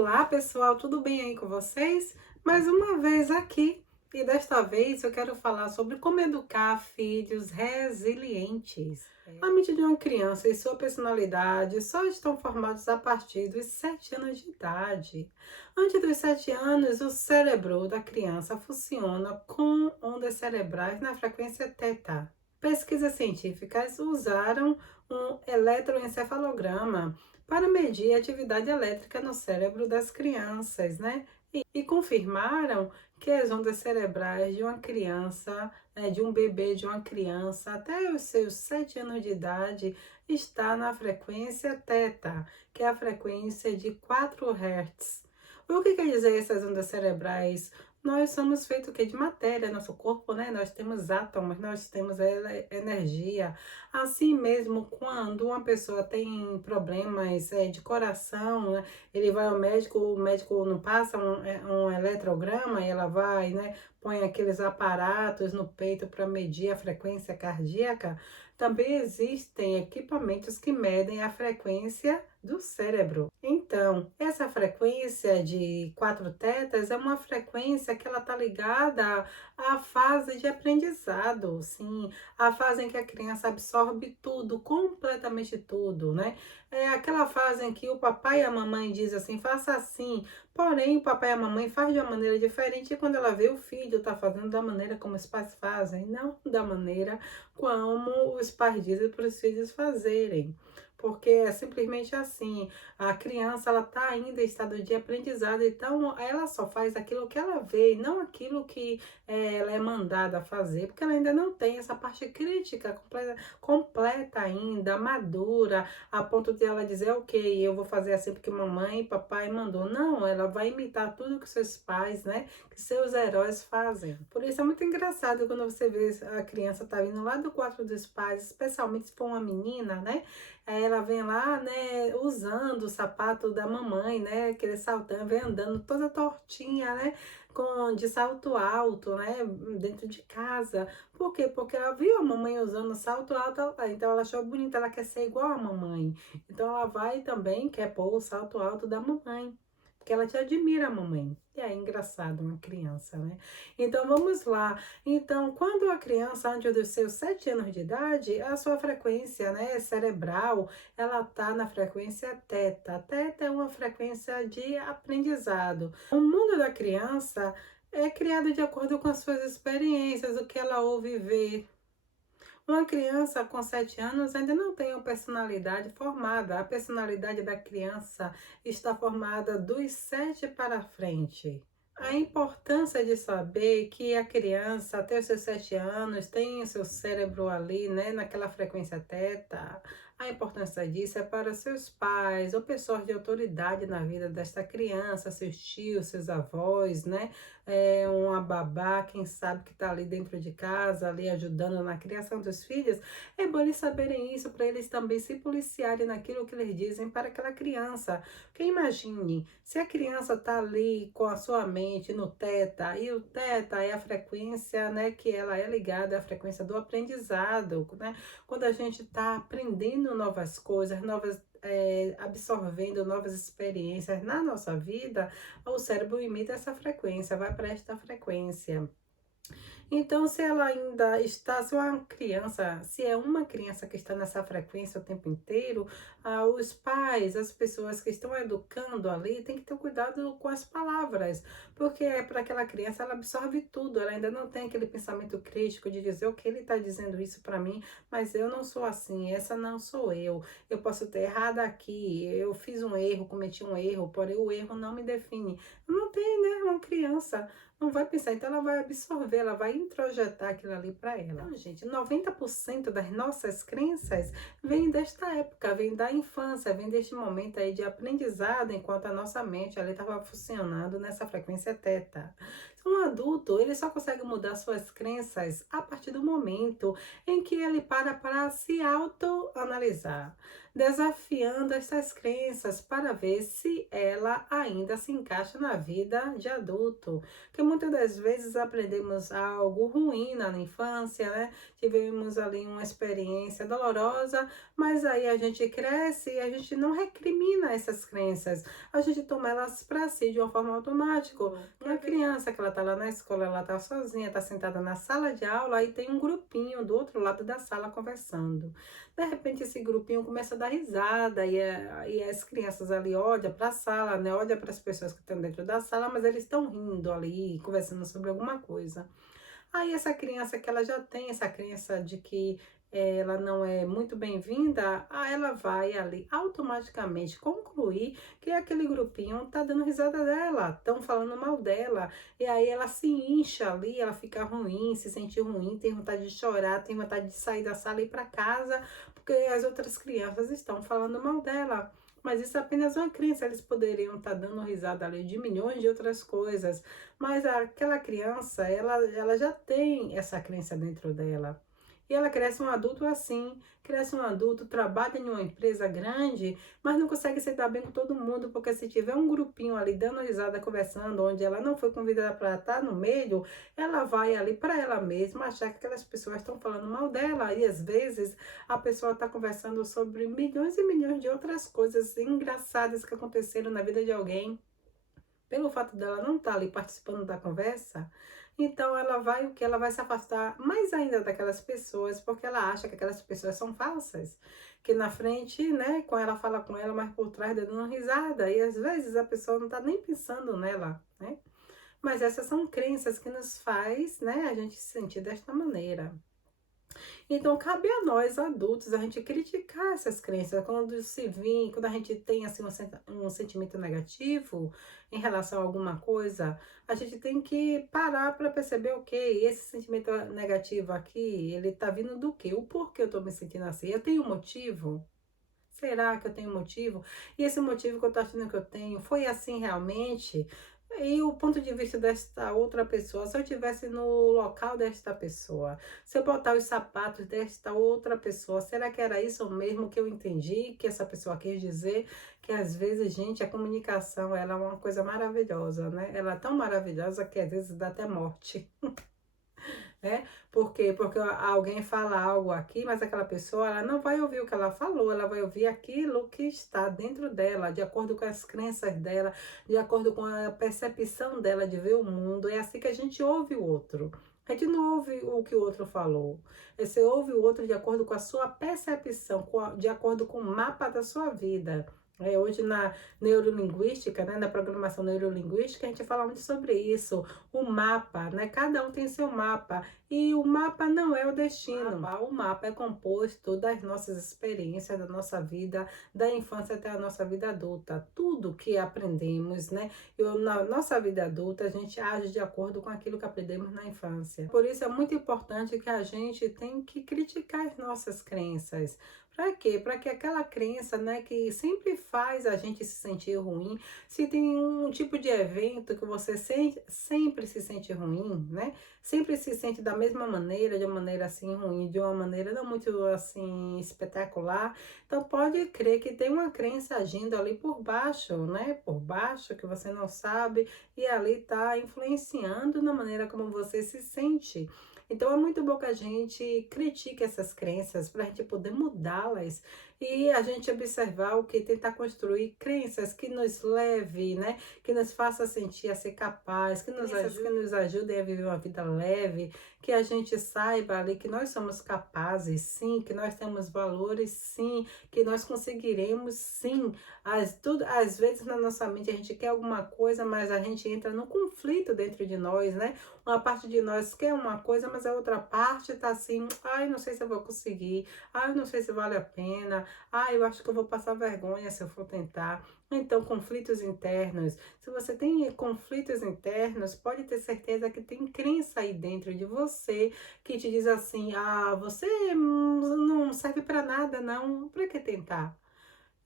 Olá pessoal, tudo bem aí com vocês? Mais uma vez aqui e desta vez eu quero falar sobre como educar filhos resilientes. A mente de uma criança e sua personalidade só estão formados a partir dos 7 anos de idade. Antes dos 7 anos, o cérebro da criança funciona com ondas cerebrais na frequência teta. Pesquisas científicas usaram um eletroencefalograma para medir a atividade elétrica no cérebro das crianças, né? E confirmaram que as ondas cerebrais de uma criança, de um bebê, de uma criança, até os seus 7 anos de idade, está na frequência teta, que é a frequência de 4 Hz. O que quer dizer essas ondas cerebrais? Nós somos feitos o quê? De matéria, nosso corpo, né? Nós temos átomos, nós temos energia. Assim mesmo, quando uma pessoa tem problemas de coração, né? Ele vai ao médico, o médico não passa um eletrograma, e ela vai, né? Põe aqueles aparatos no peito para medir a frequência cardíaca. Também existem equipamentos que medem a frequência do cérebro. Então, essa frequência de 4 tetas é uma frequência que ela está ligada à fase de aprendizado, sim, a fase em que a criança absorve tudo, completamente tudo, né? É aquela fase em que o papai e a mamãe diz assim, faça assim, porém o papai e a mamãe faz de uma maneira diferente e quando ela vê o filho tá fazendo da maneira como os pais fazem, não da maneira como os pais dizem para os filhos fazerem. Porque é simplesmente assim, a criança ela está ainda em estado de aprendizado, então ela só faz aquilo que ela vê, e não aquilo que ela é mandada a fazer, porque ela ainda não tem essa parte crítica completa ainda, madura, a ponto de ela dizer, ok, eu vou fazer assim porque mamãe e papai mandou. Não, ela vai imitar tudo que seus pais, né, que seus heróis fazem. Por isso é muito engraçado quando você vê a criança tá vindo lá do quarto dos pais, especialmente se for uma menina, né, aí ela vem lá, né, usando o sapato da mamãe, né, aquele saltão, vem andando toda tortinha, né, de salto alto, né, dentro de casa. Por quê? Porque ela viu a mamãe usando salto alto, então ela achou bonita, ela quer ser igual a mamãe. Então ela vai também, quer pôr o salto alto da mamãe, porque ela te admira, a mamãe. E é engraçado uma criança, né? Então vamos lá. Então, quando a criança, antes dos seus 7 anos de idade, a sua frequência, né, cerebral, ela tá na frequência teta. Teta é uma frequência de aprendizado. O mundo da criança é criado de acordo com as suas experiências, o que ela ouve e vê. Uma criança com 7 anos ainda não tem uma personalidade formada. A personalidade da criança está formada dos 7 para frente. A importância de saber que a criança, até os seus 7 anos, tem o seu cérebro ali, né, naquela frequência teta. A importância disso é para seus pais ou pessoas de autoridade na vida desta criança, seus tios, seus avós, né? Uma babá, quem sabe que está ali dentro de casa, ali ajudando na criação dos filhos. É bom eles saberem isso para eles também se policiarem naquilo que eles dizem para aquela criança. Porque imagine, se a criança está ali com a sua mente no teta, e o teta é a frequência, né, que ela é ligada à frequência do aprendizado, né? Quando a gente está aprendendo novas coisas, absorvendo novas experiências na nossa vida, o cérebro imita essa frequência, vai para esta frequência. Então, se ela ainda está, se é uma criança que está nessa frequência o tempo inteiro, os pais, as pessoas que estão educando ali, tem que ter cuidado com as palavras, porque é para aquela criança, ela absorve tudo, ela ainda não tem aquele pensamento crítico de dizer, o que ele está dizendo isso para mim, mas eu não sou assim, essa não sou eu posso ter errado aqui, eu fiz um erro, cometi um erro, porém o erro não me define. Não tem, né? Uma criança não vai pensar, então ela vai absorver, ela vai introjetar aquilo ali para ela. Então, gente, 90% das nossas crenças vem desta época, vem da infância, vem deste momento aí de aprendizado, enquanto a nossa mente ali estava funcionando nessa frequência teta. Um adulto, ele só consegue mudar suas crenças a partir do momento em que ele para se autoanalisar. desafiando essas crenças para ver se ela ainda se encaixa na vida de adulto. Porque muitas das vezes aprendemos algo ruim na infância, né? Tivemos ali uma experiência dolorosa, mas aí a gente cresce e a gente não recrimina essas crenças, a gente toma elas para si de uma forma automática. Uma criança que ela tá lá na escola, ela tá sozinha, tá sentada na sala de aula e tem um grupinho do outro lado da sala conversando. De repente esse grupinho começa a dar risada e as crianças ali olham para a sala, né? Olham para as pessoas que estão dentro da sala, mas eles estão rindo ali, conversando sobre alguma coisa. Aí essa criança que ela já tem essa crença de que ela não é muito bem-vinda, ela vai ali automaticamente concluir que aquele grupinho tá dando risada dela, estão falando mal dela, e aí ela se incha ali, ela fica ruim, se sente ruim, tem vontade de chorar, tem vontade de sair da sala e ir para casa, porque as outras crianças estão falando mal dela. Mas isso é apenas uma crença, eles poderiam estar dando risada ali de milhões de outras coisas, mas aquela criança, ela já tem essa crença dentro dela. E ela cresce um adulto assim, cresce um adulto, trabalha em uma empresa grande, mas não consegue se dar bem com todo mundo, porque se tiver um grupinho ali dando risada, conversando, onde ela não foi convidada para estar no meio, ela vai ali para ela mesma achar que aquelas pessoas estão falando mal dela. E às vezes a pessoa está conversando sobre milhões e milhões de outras coisas engraçadas que aconteceram na vida de alguém, pelo fato dela não estar ali participando da conversa, então ela vai o que? Ela vai se afastar mais ainda daquelas pessoas, porque ela acha que aquelas pessoas são falsas. Que na frente, né, com ela fala com ela, mas por trás dando uma risada. E às vezes a pessoa não está nem pensando nela, né? Mas essas são crenças que nos faz, né, a gente se sentir desta maneira. Então, cabe a nós, adultos, a gente criticar essas crenças. Quando se vir, quando a gente tem assim, um sentimento negativo em relação a alguma coisa, a gente tem que parar para perceber, ok, esse sentimento negativo aqui, ele tá vindo do quê? O porquê eu tô me sentindo assim? Eu tenho um motivo? Será que eu tenho motivo? E esse motivo que eu tô achando que eu tenho, foi assim realmente? E o ponto de vista desta outra pessoa, se eu estivesse no local desta pessoa, se eu botar os sapatos desta outra pessoa, será que era isso mesmo que eu entendi, que essa pessoa quis dizer? Que às vezes, gente, a comunicação, ela é uma coisa maravilhosa, né? Ela é tão maravilhosa que às vezes dá até morte, né? Por quê? Porque alguém fala algo aqui, mas aquela pessoa, ela não vai ouvir o que ela falou, ela vai ouvir aquilo que está dentro dela, de acordo com as crenças dela, de acordo com a percepção dela de ver o mundo. É assim que a gente ouve o outro. A gente não ouve o que o outro falou. Você ouve o outro de acordo com a sua percepção, de acordo com o mapa da sua vida. Hoje na neurolinguística, né, na programação neurolinguística, a gente fala muito sobre isso, o mapa, né? Cada um tem seu mapa e o mapa não é o destino. O mapa é composto das nossas experiências, da nossa vida, da infância até a nossa vida adulta. Tudo que aprendemos, né? Na nossa vida adulta, a gente age de acordo com aquilo que aprendemos na infância. Por isso é muito importante que a gente tem que criticar as nossas crenças. Para quê? Para que aquela crença, né, que sempre faz a gente se sentir ruim, se tem um tipo de evento que você sempre se sente ruim, né? Sempre se sente da mesma maneira, de uma maneira assim ruim, de uma maneira não muito assim espetacular. Então pode crer que tem uma crença agindo ali por baixo, né? Por baixo que você não sabe e ali está influenciando na maneira como você se sente. Então é muito bom que a gente critique essas crenças para a gente poder mudá-las e a gente observar o que tentar construir crenças que nos leve, né? Que nos faça sentir a ser capaz, que nos ajudem a viver uma vida leve, que a gente saiba ali que nós somos capazes, sim, que nós temos valores, sim, que nós conseguiremos, sim. Às vezes na nossa mente a gente quer alguma coisa, mas a gente entra num conflito dentro de nós, né? Uma parte de nós quer uma coisa, mas a outra parte tá assim, ai, não sei se eu vou conseguir, ai, não sei se vale a pena, ai, eu acho que eu vou passar vergonha se eu for tentar. Então, conflitos internos. Se você tem conflitos internos, pode ter certeza que tem crença aí dentro de você que te diz assim, você não serve para nada, não, para que tentar?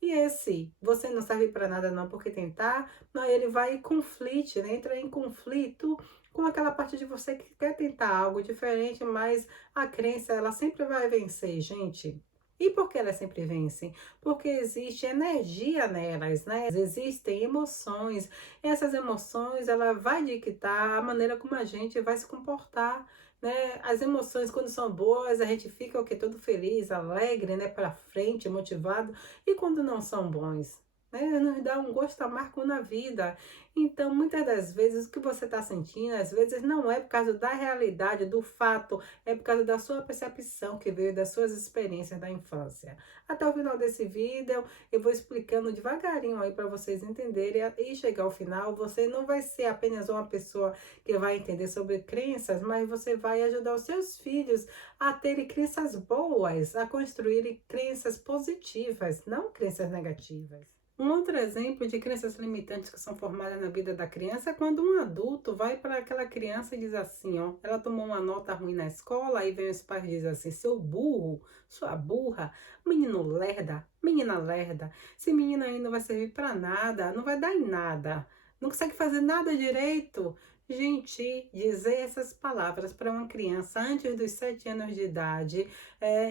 E esse, você não serve para nada não, porque tentar, não, ele vai em conflito, né? Entra em conflito com aquela parte de você que quer tentar algo diferente, mas a crença, ela sempre vai vencer, gente. E por que elas sempre vencem? Porque existe energia nelas, né? Existem emoções. E essas emoções, ela vai dictar a maneira como a gente vai se comportar, né? As emoções, quando são boas, a gente fica o quê? Todo feliz, alegre, né? Para frente, motivado. E quando não são bons? Né? Nos dá um gosto amargo na vida. Então, muitas das vezes, o que você está sentindo, às vezes, não é por causa da realidade, do fato, é por causa da sua percepção que veio das suas experiências da infância. Até o final desse vídeo, eu vou explicando devagarinho aí para vocês entenderem e chegar ao final, você não vai ser apenas uma pessoa que vai entender sobre crenças, mas você vai ajudar os seus filhos a terem crenças boas, a construírem crenças positivas, não crenças negativas. Um outro exemplo de crenças limitantes que são formadas na vida da criança é quando um adulto vai para aquela criança e diz assim, ó, ela tomou uma nota ruim na escola, aí vem os pais e dizem assim, seu burro, sua burra, menino lerda, menina lerda, esse menino aí não vai servir para nada, não vai dar em nada, não consegue fazer nada direito. Gente, dizer essas palavras para uma criança antes dos 7 anos de idade,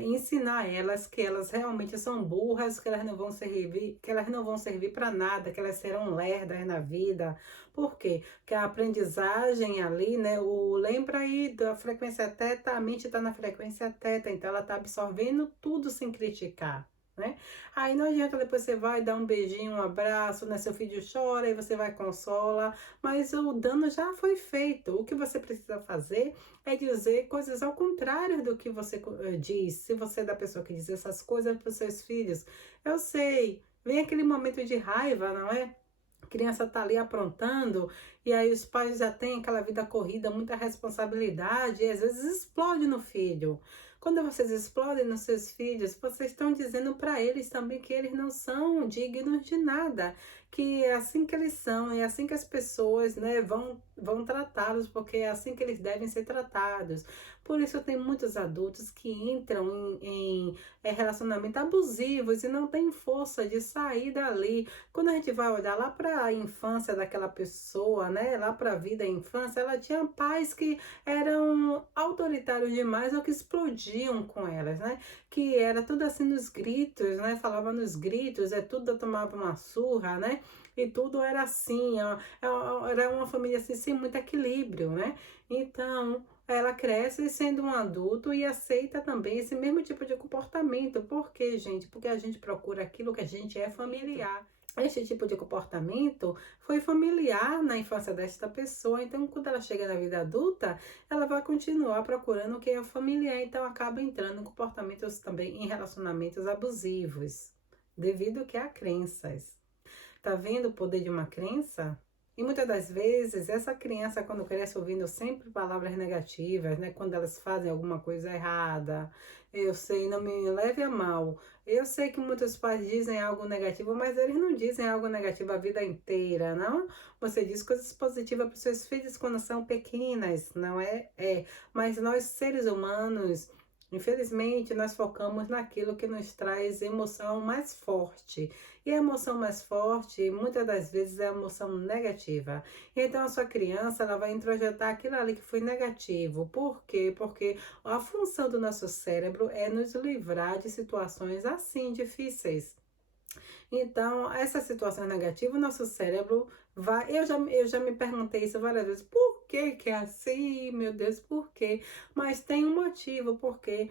ensinar elas que elas realmente são burras, que elas não vão servir, que elas não vão servir para nada, que elas serão lerdas na vida. Por quê? Porque a aprendizagem ali, né, lembra aí da frequência teta, a mente está na frequência teta, então ela está absorvendo tudo sem criticar. Né? Aí não adianta depois você vai dar um beijinho, um abraço, né? Seu filho chora e você vai consola, mas o dano já foi feito. O que você precisa fazer é dizer coisas ao contrário do que você diz. Se você é da pessoa que diz essas coisas para os seus filhos, eu sei, vem aquele momento de raiva, não é? A criança tá ali aprontando e aí os pais já têm aquela vida corrida, muita responsabilidade e às vezes explode no filho. Quando vocês explodem nos seus filhos, vocês estão dizendo para eles também que eles não são dignos de nada, que é assim que eles são, é assim que as pessoas, né, vão tratá-los, porque é assim que eles devem ser tratados. Por isso tem muitos adultos que entram em relacionamentos abusivos e não têm força de sair dali. Quando a gente vai olhar lá para a infância daquela pessoa, né, lá para a vida e infância, ela tinha pais que eram autoritários demais ou que explodiam com elas, né? Que era tudo assim nos gritos, né? Falava nos gritos, tudo tomava uma surra, né? E tudo era assim, ó, era uma família assim, sem muito equilíbrio, né? Então, ela cresce sendo um adulto e aceita também esse mesmo tipo de comportamento. Por quê, gente? Porque a gente procura aquilo que a gente é familiar. Este tipo de comportamento foi familiar na infância desta pessoa, então quando ela chega na vida adulta, ela vai continuar procurando o que é familiar, então acaba entrando em comportamentos também em relacionamentos abusivos, devido que há crenças. Tá vendo o poder de uma crença? E muitas das vezes, essa criança, quando cresce ouvindo sempre palavras negativas, né? Quando elas fazem alguma coisa errada, eu sei, não me leve a mal. Eu sei que muitos pais dizem algo negativo, mas eles não dizem algo negativo a vida inteira, não? Você diz coisas positivas para os seus filhos quando são pequenas, não é? Mas nós, seres humanos, infelizmente, nós focamos naquilo que nos traz emoção mais forte. E a emoção mais forte, muitas das vezes, é a emoção negativa. Então, a sua criança, ela vai introjetar aquilo ali que foi negativo. Por quê? Porque a função do nosso cérebro é nos livrar de situações assim difíceis. Então, essa situação negativa, o nosso cérebro vai. Eu já me perguntei isso várias vezes. Por que é assim? Meu Deus, por quê? Mas tem um motivo, porque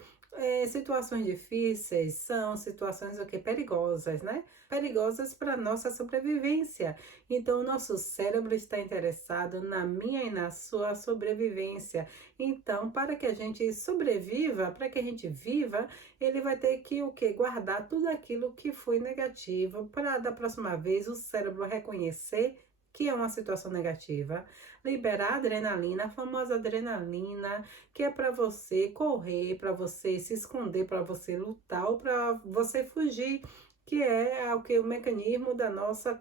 situações difíceis são situações o quê? Perigosas, né? Perigosas para nossa sobrevivência. Então, o nosso cérebro está interessado na minha e na sua sobrevivência. Então, para que a gente sobreviva, para que a gente viva, ele vai ter que o quê? Guardar tudo aquilo que foi negativo para da próxima vez o cérebro reconhecer que é uma situação negativa, liberar adrenalina, a famosa adrenalina, que é para você correr, para você se esconder, para você lutar ou para você fugir, que é o que o mecanismo da nossa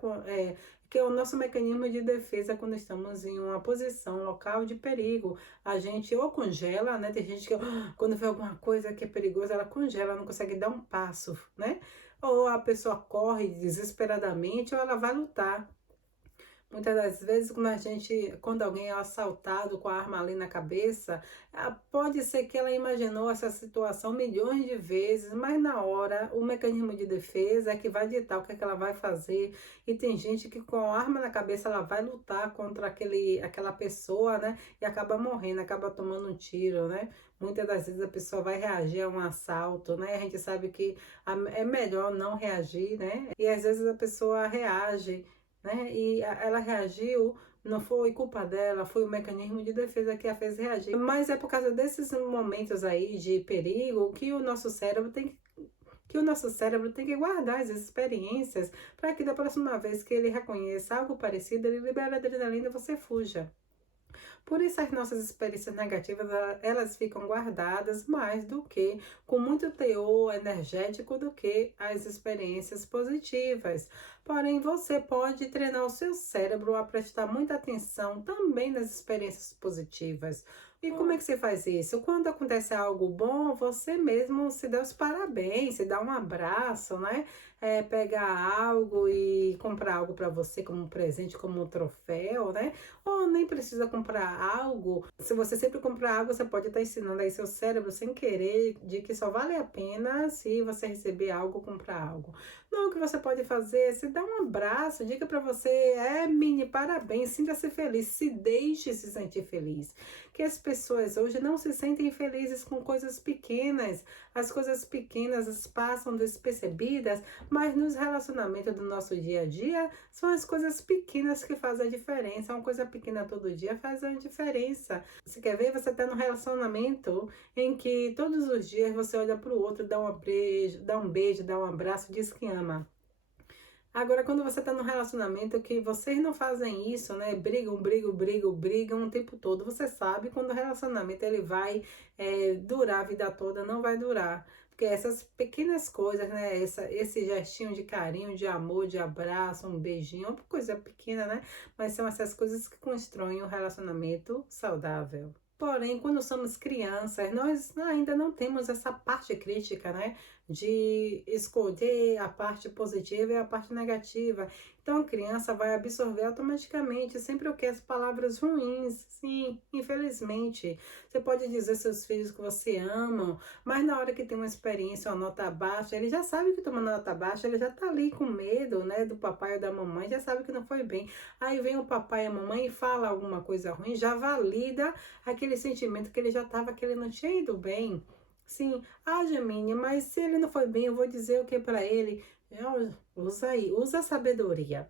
que é o nosso mecanismo de defesa quando estamos em uma posição local de perigo. A gente ou congela, né? Tem gente que quando vê alguma coisa que é perigosa, ela congela, não consegue dar um passo, né? Ou a pessoa corre desesperadamente ou ela vai lutar. Muitas das vezes, quando alguém é assaltado com a arma ali na cabeça, pode ser que ela imaginou essa situação milhões de vezes, mas na hora o mecanismo de defesa é que vai ditar o que é que ela vai fazer. E tem gente que com a arma na cabeça ela vai lutar contra aquela pessoa, né? E acaba morrendo, acaba tomando um tiro, né? Muitas das vezes a pessoa vai reagir a um assalto, né? A gente sabe que é melhor não reagir, né? E às vezes a pessoa reage, né? E ela reagiu, não foi culpa dela, foi o mecanismo de defesa que a fez reagir. Mas é por causa desses momentos aí de perigo que o nosso cérebro tem que guardar as experiências para que da próxima vez que ele reconheça algo parecido, ele libera adrenalina e você fuja. Por isso, as nossas experiências negativas, elas ficam guardadas mais do que, com muito teor energético, do que as experiências positivas. Porém, você pode treinar o seu cérebro a prestar muita atenção também nas experiências positivas. E como é que você faz isso? Quando acontece algo bom, você mesmo se dá os parabéns, se dá um abraço, né? Pegar algo e comprar algo para você como um presente, como um troféu, né? Ou nem precisa comprar algo. Se você sempre comprar algo, você pode estar ensinando aí seu cérebro sem querer de que só vale a pena se você receber algo, comprar algo. Não, o que você pode fazer é se dar um abraço, diga para você, mini, parabéns, sinta-se feliz, se deixe se sentir feliz. Que as pessoas hoje não se sentem felizes com coisas pequenas. As coisas pequenas passam despercebidas, mas nos relacionamentos do nosso dia a dia, são as coisas pequenas que fazem a diferença. Uma coisa pequena todo dia faz a diferença. Você quer ver? Você está num relacionamento em que todos os dias você olha para o outro, dá um beijo, dá um abraço, diz que ama. Agora, quando você está num relacionamento que vocês não fazem isso, né? Brigam o tempo todo. Você sabe quando o relacionamento ele vai durar a vida toda, não vai durar. Porque essas pequenas coisas, né? Esse gestinho de carinho, de amor, de abraço, um beijinho, uma coisa pequena, né? Mas são essas coisas que constroem um relacionamento saudável. Porém, quando somos crianças, nós ainda não temos essa parte crítica, né? De escolher a parte positiva e a parte negativa. Então, a criança vai absorver automaticamente sempre o que? As palavras ruins. Sim, infelizmente. Você pode dizer aos seus filhos que você ama, mas na hora que tem uma experiência, uma nota baixa, ele já sabe que toma nota baixa, ele já tá ali com medo, né? Do papai ou da mamãe, já sabe que não foi bem. Aí vem o papai e a mamãe e fala alguma coisa ruim, já valida aquele sentimento que ele já estava, que ele não tinha ido bem. Sim, Gemini, mas se ele não foi bem, eu vou dizer o que para ele? Usa aí, usa a sabedoria.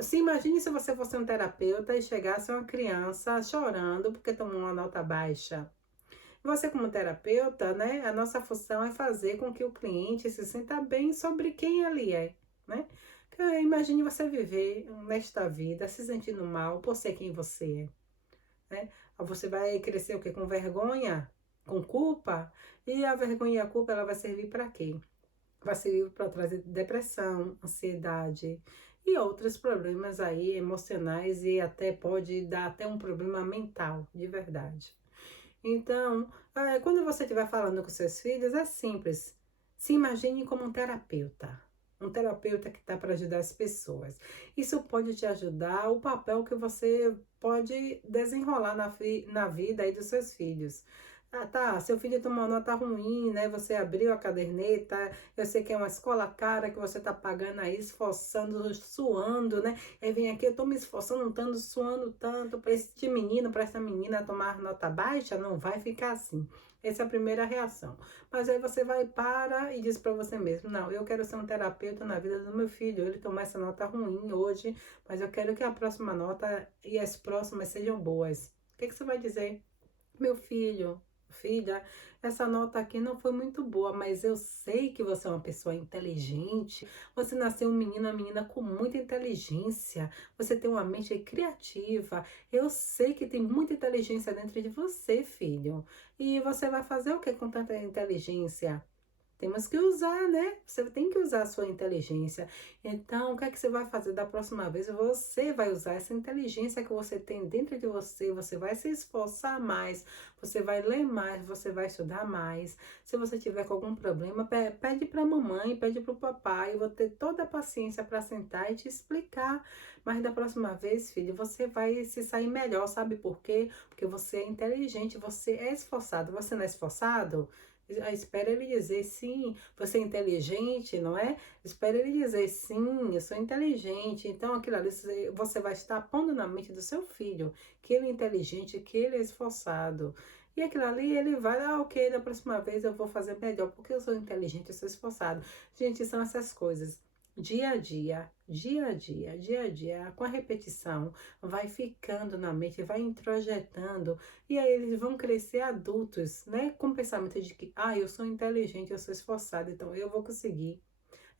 Se imagine se você fosse um terapeuta e chegasse uma criança chorando porque tomou uma nota baixa. Você, como terapeuta, né, a nossa função é fazer com que o cliente se sinta bem sobre quem ele é, né? Imagine você viver nesta vida se sentindo mal por ser quem você é, né? Você vai crescer o quê? Com vergonha? Com culpa? E a vergonha e a culpa, ela vai servir para quê? Vai servir para trazer depressão, ansiedade e outros problemas aí emocionais e até pode dar até um problema mental, de verdade. Então, quando você estiver falando com seus filhos, é simples. Se imagine como um terapeuta que está para ajudar as pessoas. Isso pode te ajudar o papel que você pode desenrolar na vida aí dos seus filhos. Ah, tá, seu filho tomou uma nota ruim, né? Você abriu a caderneta, eu sei que é uma escola cara que você tá pagando aí, esforçando, suando, né? Aí vem aqui, eu tô me esforçando tanto, suando tanto para este menino, para essa menina tomar nota baixa, não vai ficar assim. Essa é a primeira reação. Mas aí você vai para e diz para você mesmo, não, eu quero ser um terapeuta na vida do meu filho, ele tomou essa nota ruim hoje, mas eu quero que a próxima nota e as próximas sejam boas. O que você vai dizer? Meu filho, filha, essa nota aqui não foi muito boa, mas eu sei que você é uma pessoa inteligente. Você nasceu um menino, uma menina com muita inteligência. Você tem uma mente criativa. Eu sei que tem muita inteligência dentro de você, filho. E você vai fazer o que com tanta inteligência? Temos que usar, né? Você tem que usar a sua inteligência. Então, o que é que você vai fazer da próxima vez? Você vai usar essa inteligência que você tem dentro de você, você vai se esforçar mais, você vai ler mais, você vai estudar mais. Se você tiver com algum problema, pede para a mamãe, pede para o papai, eu vou ter toda a paciência para sentar e te explicar. Mas da próxima vez, filho, você vai se sair melhor, sabe por quê? Porque você é inteligente, você é esforçado. Você não é esforçado? Espera ele dizer sim, você é inteligente, não é? Espera ele dizer sim, eu sou inteligente. Então, aquilo ali você vai estar pondo na mente do seu filho que ele é inteligente, que ele é esforçado. E aquilo ali ele vai, ok, da próxima vez eu vou fazer melhor, porque eu sou inteligente, eu sou esforçado. Gente, são essas coisas. Dia a dia, dia a dia, dia a dia, com a repetição, vai ficando na mente, vai introjetando e aí eles vão crescer adultos, né? Com o pensamento de que, eu sou inteligente, eu sou esforçado, então eu vou conseguir.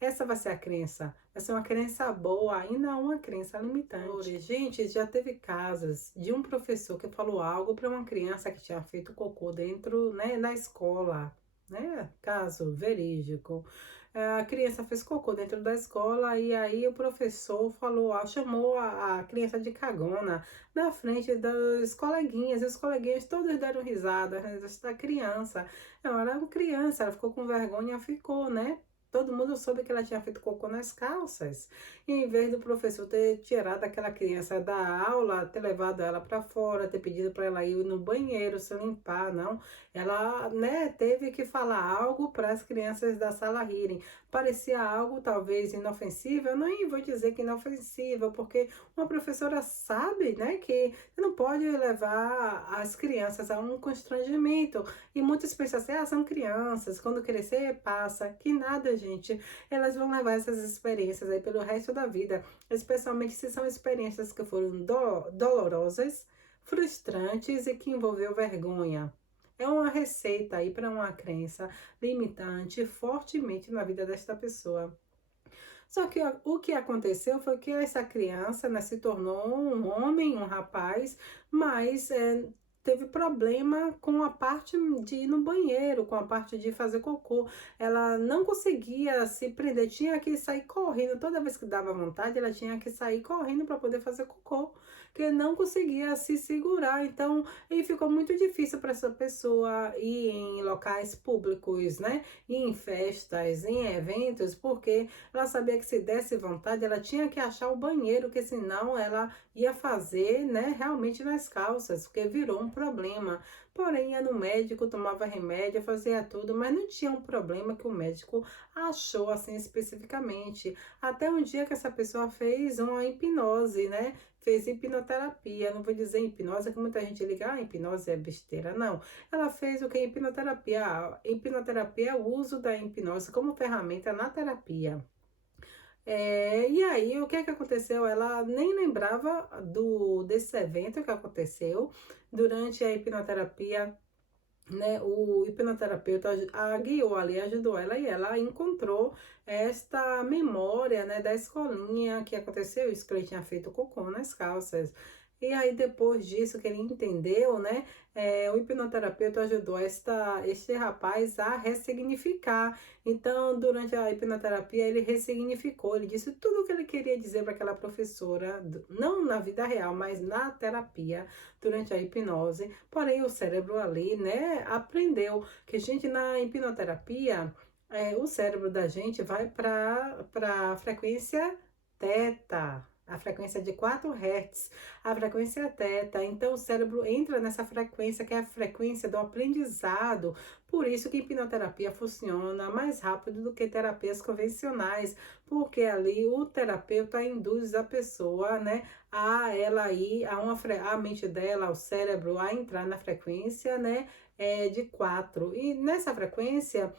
Essa vai ser a crença. Vai ser uma crença boa, ainda uma crença limitante. Gente, já teve casos de um professor que falou algo para uma criança que tinha feito cocô dentro, né, na escola, né? Caso verídico. A criança fez cocô dentro da escola e aí o professor falou, chamou a criança de cagona na frente dos coleguinhas, e os coleguinhas todos deram risada, né, da criança. Ela era uma criança, ela ficou com vergonha, ficou, né? Todo mundo soube que ela tinha feito cocô nas calças. E em vez do professor ter tirado aquela criança da aula, ter levado ela para fora, ter pedido para ela ir no banheiro se limpar, não. Ela, né, teve que falar algo para as crianças da sala rirem. Parecia algo talvez inofensível, eu nem vou dizer que inofensível, porque uma professora sabe, né, que não pode levar as crianças a um constrangimento. E muitos pensam assim, são crianças, quando crescer, passa. Que nada, gente. Elas vão levar essas experiências aí pelo resto da vida, especialmente se são experiências que foram dolorosas, frustrantes e que envolveu vergonha. É uma receita aí para uma crença limitante fortemente na vida desta pessoa. Só que o que aconteceu foi que essa criança, né, se tornou um homem, um rapaz, mas teve problema com a parte de ir no banheiro, com a parte de fazer cocô. Ela não conseguia se prender, tinha que sair correndo. Toda vez que dava vontade, ela tinha que sair correndo para poder fazer cocô, que não conseguia se segurar. Então, e ficou muito difícil para essa pessoa ir em locais públicos, né? Ir em festas, em eventos, porque ela sabia que se desse vontade, ela tinha que achar o banheiro, que senão ela ia fazer, né, realmente nas calças, porque virou um problema. Porém, ia no médico, tomava remédio, fazia tudo, mas não tinha um problema que o médico achou assim especificamente. Até um dia que essa pessoa fez uma hipnose, né? Fez hipnoterapia. Não vou dizer hipnose, que muita gente liga, hipnose é besteira. Não. Ela fez o que é hipnoterapia? A hipnoterapia é o uso da hipnose como ferramenta na terapia. E aí, o que é que aconteceu? Ela nem lembrava desse evento que aconteceu durante a hipnoterapia, né? O hipnoterapeuta a guiou ali, ajudou ela e ela encontrou esta memória, né, da escolinha que aconteceu isso, que ele tinha feito cocô nas calças. E aí, depois disso, que ele entendeu, né, o hipnoterapeuta ajudou este rapaz a ressignificar. Então, durante a hipnoterapia, ele ressignificou, ele disse tudo o que ele queria dizer para aquela professora, não na vida real, mas na terapia, durante a hipnose. Porém, o cérebro ali, né, aprendeu que, gente, na hipnoterapia, o cérebro da gente vai para a frequência teta, a frequência de 4 Hz, a frequência teta. Então, o cérebro entra nessa frequência, que é a frequência do aprendizado. Por isso que a hipnoterapia funciona mais rápido do que terapias convencionais, porque ali o terapeuta induz a pessoa, né, a ela ir, a mente dela, o cérebro, a entrar na frequência, né, de 4. E nessa frequência,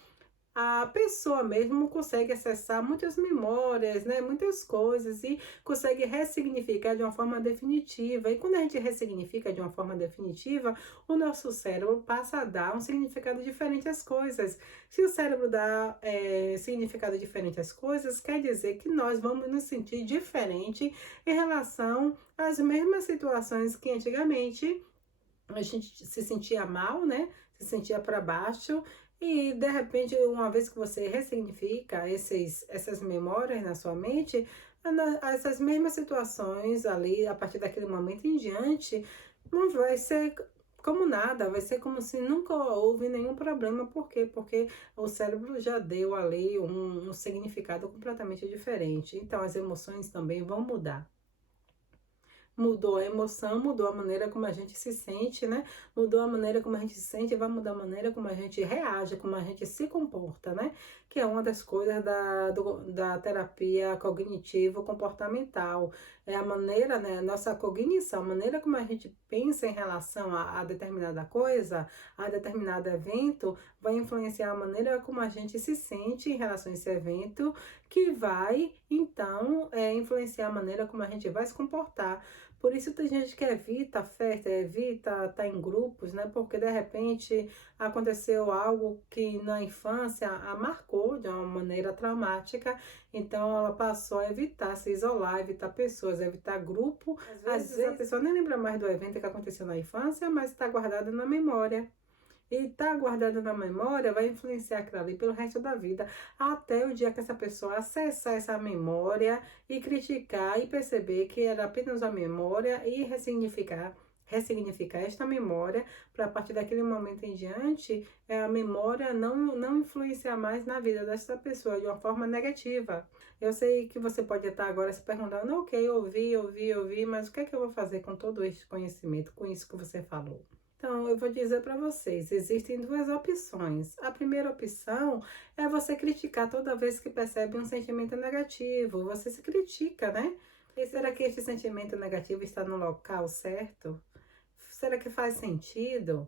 a pessoa mesmo consegue acessar muitas memórias, né, muitas coisas e consegue ressignificar de uma forma definitiva. E quando a gente ressignifica de uma forma definitiva, o nosso cérebro passa a dar um significado diferente às coisas. Se o cérebro dá significado diferente às coisas, quer dizer que nós vamos nos sentir diferente em relação às mesmas situações que antigamente a gente se sentia mal, né? Se sentia para baixo. E de repente, uma vez que você ressignifica essas memórias na sua mente, essas mesmas situações ali, a partir daquele momento em diante, não vai ser como nada, vai ser como se nunca houve nenhum problema. Por quê? Porque o cérebro já deu ali um significado completamente diferente. Então, as emoções também vão mudar. Mudou a emoção, mudou a maneira como a gente se sente, né? Mudou a maneira como a gente se sente, vai mudar a maneira como a gente reage, como a gente se comporta, né? Que é uma das coisas da terapia cognitivo-comportamental. É a maneira, né? Nossa cognição, a maneira como a gente pensa em relação a determinada coisa, a determinado evento, vai influenciar a maneira como a gente se sente em relação a esse evento, que vai, então, influenciar a maneira como a gente vai se comportar. Por isso tem gente que evita festa, evita estar em grupos, né? Porque de repente aconteceu algo que na infância a marcou de uma maneira traumática, então ela passou a evitar se isolar, evitar pessoas, evitar grupo. Às vezes a pessoa nem lembra mais do evento que aconteceu na infância, mas está guardado na memória. E tá guardado na memória vai influenciar aquilo ali pelo resto da vida, até o dia que essa pessoa acessar essa memória e criticar e perceber que era apenas uma memória e ressignificar esta memória para a partir daquele momento em diante a memória não influenciar mais na vida dessa pessoa de uma forma negativa. Eu sei que você pode estar agora se perguntando, ok, ouvi, mas o que é que eu vou fazer com todo este conhecimento, com isso que você falou? Então, eu vou dizer para vocês, existem duas opções. A primeira opção é você criticar toda vez que percebe um sentimento negativo. Você se critica, né? E será que este sentimento negativo está no local certo? Será que faz sentido?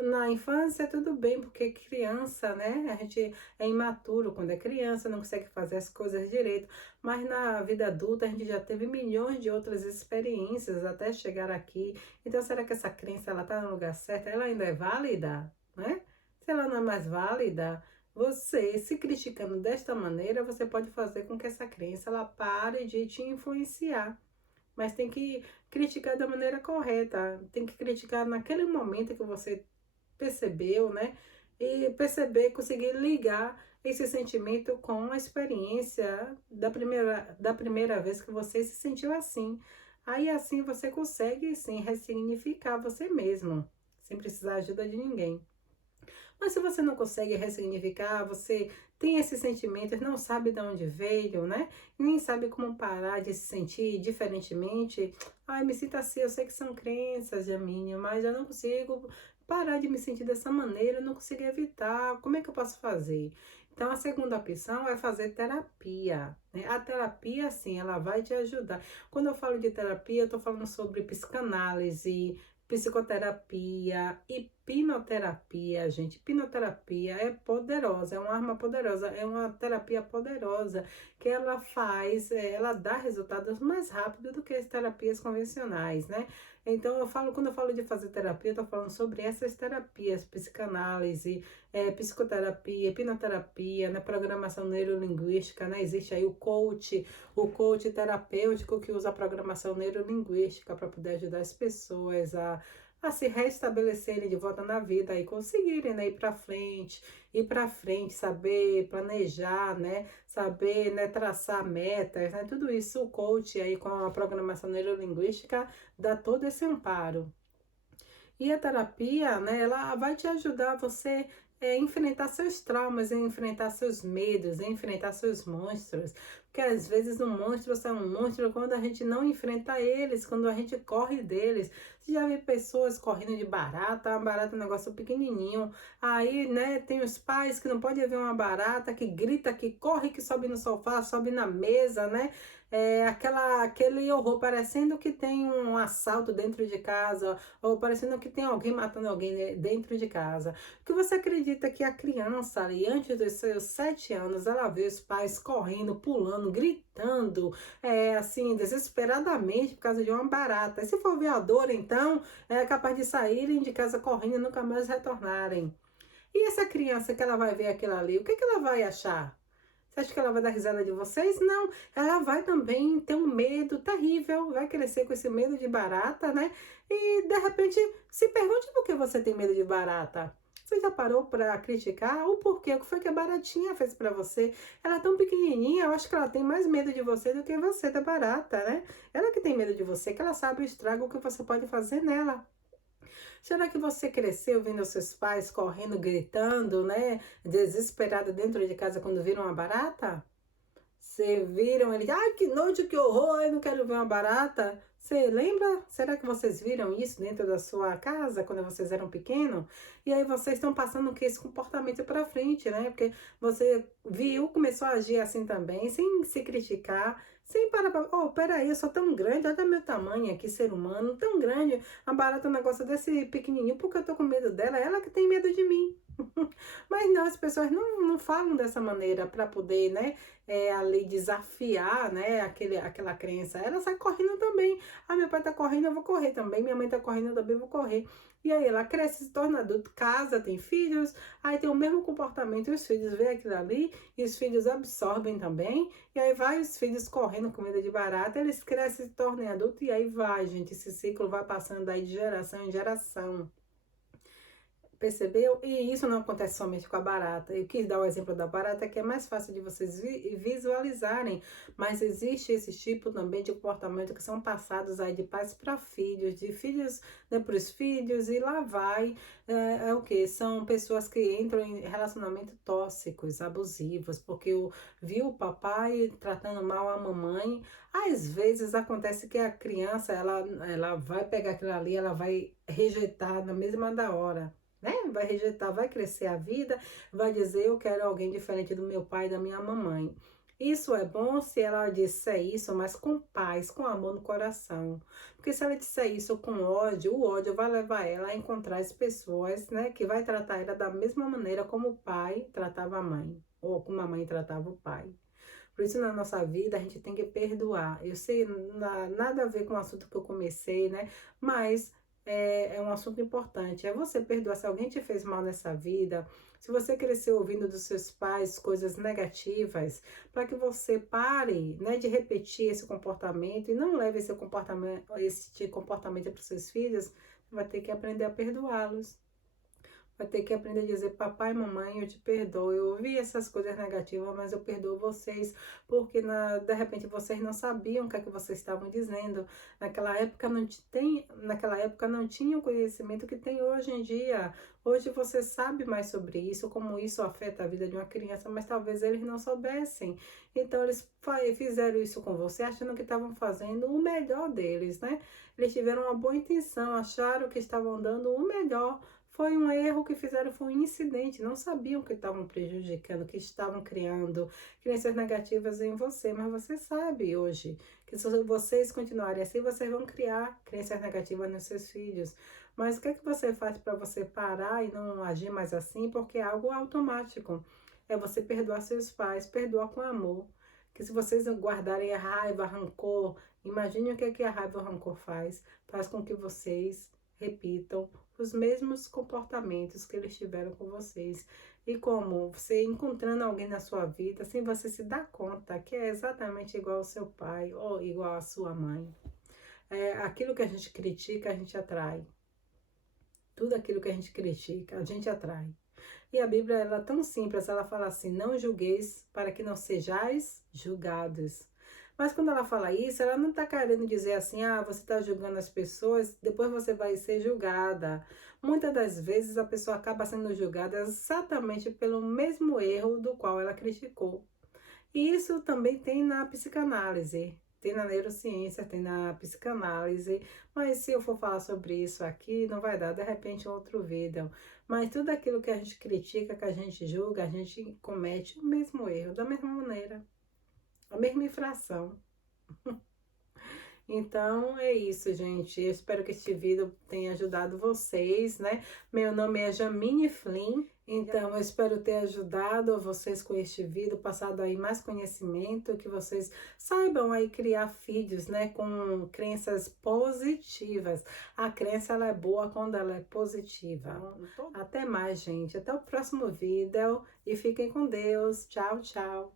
Na infância tudo bem, porque criança, né? A gente é imaturo quando é criança, não consegue fazer as coisas direito. Mas na vida adulta a gente já teve milhões de outras experiências até chegar aqui. Então será que essa crença ela tá no lugar certo? Ela ainda é válida, né? Se ela não é mais válida, você se criticando desta maneira, você pode fazer com que essa crença ela pare de te influenciar. Mas tem que criticar da maneira correta, tem que criticar naquele momento que você percebeu, né? E perceber, conseguir ligar esse sentimento com a experiência da primeira vez que você se sentiu assim. Aí assim você consegue sim ressignificar você mesmo, sem precisar de ajuda de ninguém. Mas se você não consegue ressignificar, você tem esses sentimentos, não sabe de onde veio, né? Nem sabe como parar de se sentir diferentemente. Ai, me sinto assim, eu sei que são crenças, Jamínia, mas eu não consigo parar de me sentir dessa maneira, eu não consigo evitar. Como é que eu posso fazer? Então, a segunda opção é fazer terapia, né? A terapia, sim, ela vai te ajudar. Quando eu falo de terapia, eu tô falando sobre psicanálise, psicoterapia, hipnoterapia, gente. Hipnoterapia é poderosa, é uma arma poderosa, é uma terapia poderosa que ela faz, ela dá resultados mais rápido do que as terapias convencionais, né? Então quando eu falo de fazer terapia, eu tô falando sobre essas terapias, psicanálise, psicoterapia, hipnoterapia, né? Programação neurolinguística, né? Existe aí o coach terapêutico que usa a programação neurolinguística para poder ajudar as pessoas a se restabelecerem de volta na vida e conseguirem, né, ir para frente, saber planejar, né, saber, né, traçar metas, né, tudo isso o coach aí com a programação neurolinguística dá todo esse amparo. E a terapia, né, ela vai te ajudar você enfrentar seus traumas, enfrentar seus medos, enfrentar seus monstros. Porque às vezes um monstro é um monstro quando a gente não enfrenta eles, quando a gente corre deles. Você já viu pessoas correndo de barata, uma barata é um negócio pequenininho. Aí, né, tem os pais que não podem ver uma barata, que grita, que corre, que sobe no sofá, sobe na mesa, né? Aquele horror, parecendo que tem um assalto dentro de casa, ou parecendo que tem alguém matando alguém dentro de casa. Porque você acredita que a criança ali, antes dos seus 7 anos, ela vê os pais correndo, pulando, gritando, assim, desesperadamente por causa de uma barata. E se for ver a dor, então, é capaz de saírem de casa correndo e nunca mais retornarem. E essa criança que ela vai ver aquilo ali, o que que ela vai achar? Você acha que ela vai dar risada de vocês? Não, ela vai também ter um medo terrível, vai crescer com esse medo de barata, né? E de repente se pergunte por que você tem medo de barata. Você já parou para criticar o porquê? O que foi que a baratinha fez para você? Ela é tão pequenininha, eu acho que ela tem mais medo de você do que você da barata, né? Ela que tem medo de você, que ela sabe o estrago que você pode fazer nela. Será que você cresceu vendo seus pais correndo, gritando, né? Desesperada dentro de casa quando viram uma barata? Você viram ele, ai que nojo, que horror, eu não quero ver uma barata. Você lembra? Será que vocês viram isso dentro da sua casa quando vocês eram pequenos? E aí vocês estão passando o que esse comportamento para frente, né? Porque você viu, começou a agir assim também, sem se criticar, sem parar para, oh, peraí, eu sou tão grande, olha meu tamanho aqui, ser humano, tão grande, a barata é um negócio desse pequenininho, porque eu tô com medo dela, ela que tem medo de mim. Mas não, as pessoas não falam dessa maneira para poder, né, ali desafiar, né, aquela crença. Ela sai correndo também. Ah, meu pai tá correndo, eu vou correr também. Minha mãe tá correndo, eu também vou correr. E aí ela cresce, se torna adulto, casa, tem filhos, aí tem o mesmo comportamento, e os filhos veem aquilo ali, e os filhos absorvem também, e aí vai os filhos correndo com medo de barata, eles crescem, se tornam adultos, e aí vai, gente, esse ciclo vai passando aí de geração em geração. Percebeu? E isso não acontece somente com a barata. Eu quis dar o exemplo da barata, que é mais fácil de vocês visualizarem, mas existe esse tipo também de comportamento que são passados aí de pais para filhos, de filhos, né, para os filhos, e lá vai, é o que? São pessoas que entram em relacionamentos tóxicos, abusivos, porque viu o papai tratando mal a mamãe. Às vezes acontece que a criança, ela vai pegar aquilo ali, ela vai rejeitar na mesma da hora, né? Vai rejeitar, vai crescer a vida, vai dizer eu quero alguém diferente do meu pai e da minha mamãe. Isso é bom se ela disser isso, mas com paz, com amor no coração. Porque se ela disser isso com ódio, o ódio vai levar ela a encontrar as pessoas, né, que vai tratar ela da mesma maneira como o pai tratava a mãe, ou como a mãe tratava o pai. Por isso, na nossa vida, a gente tem que perdoar. Eu sei, nada a ver com o assunto que eu comecei, né? Mas é um assunto importante. É você perdoar se alguém te fez mal nessa vida, se você cresceu ouvindo dos seus pais coisas negativas, para que você pare, né, de repetir esse comportamento e não leve esse comportamento para os seus filhos, você vai ter que aprender a perdoá-los. Vai ter que aprender a dizer, papai, mamãe, eu te perdoo. Eu ouvi essas coisas negativas, mas eu perdoo vocês, porque de repente vocês não sabiam o que é que vocês estavam dizendo. Naquela época não tinha o conhecimento que tem hoje em dia. Hoje você sabe mais sobre isso, como isso afeta a vida de uma criança, mas talvez eles não soubessem. Então eles fizeram isso com você, achando que estavam fazendo o melhor deles, né? Eles tiveram uma boa intenção, acharam que estavam dando o melhor. Foi um erro que fizeram, foi um incidente, não sabiam que estavam prejudicando, que estavam criando crenças negativas em você, mas você sabe hoje que se vocês continuarem assim, vocês vão criar crenças negativas nos seus filhos. Mas o que é que você faz para você parar e não agir mais assim? Porque é algo automático. É você perdoar seus pais, perdoar com amor. Que se vocês guardarem a raiva, rancor, imagine o que é que a raiva ou rancor faz. Faz com que vocês repitam os mesmos comportamentos que eles tiveram com vocês. E como você encontrando alguém na sua vida, sem você se dar conta que é exatamente igual ao seu pai ou igual à sua mãe. Aquilo que a gente critica, a gente atrai. Tudo aquilo que a gente critica, a gente atrai. E a Bíblia, ela é tão simples, ela fala assim, não julgueis para que não sejais julgados. Mas quando ela fala isso, ela não está querendo dizer assim, ah, você está julgando as pessoas, depois você vai ser julgada. Muitas das vezes a pessoa acaba sendo julgada exatamente pelo mesmo erro do qual ela criticou. E isso também tem na psicanálise, tem na neurociência, tem na psicanálise, mas se eu for falar sobre isso aqui, não vai dar, de repente, outro vídeo. Mas tudo aquilo que a gente critica, que a gente julga, a gente comete o mesmo erro, da mesma maneira, a mesma infração. Então é isso, gente. Eu espero que este vídeo tenha ajudado vocês, né? Meu nome é Jamine Flynn. Então, eu espero ter ajudado vocês com este vídeo, passado aí mais conhecimento, que vocês saibam aí criar filhos, né, com crenças positivas. A crença, ela é boa quando ela é positiva. Até mais, gente. Até o próximo vídeo e fiquem com Deus. Tchau, tchau.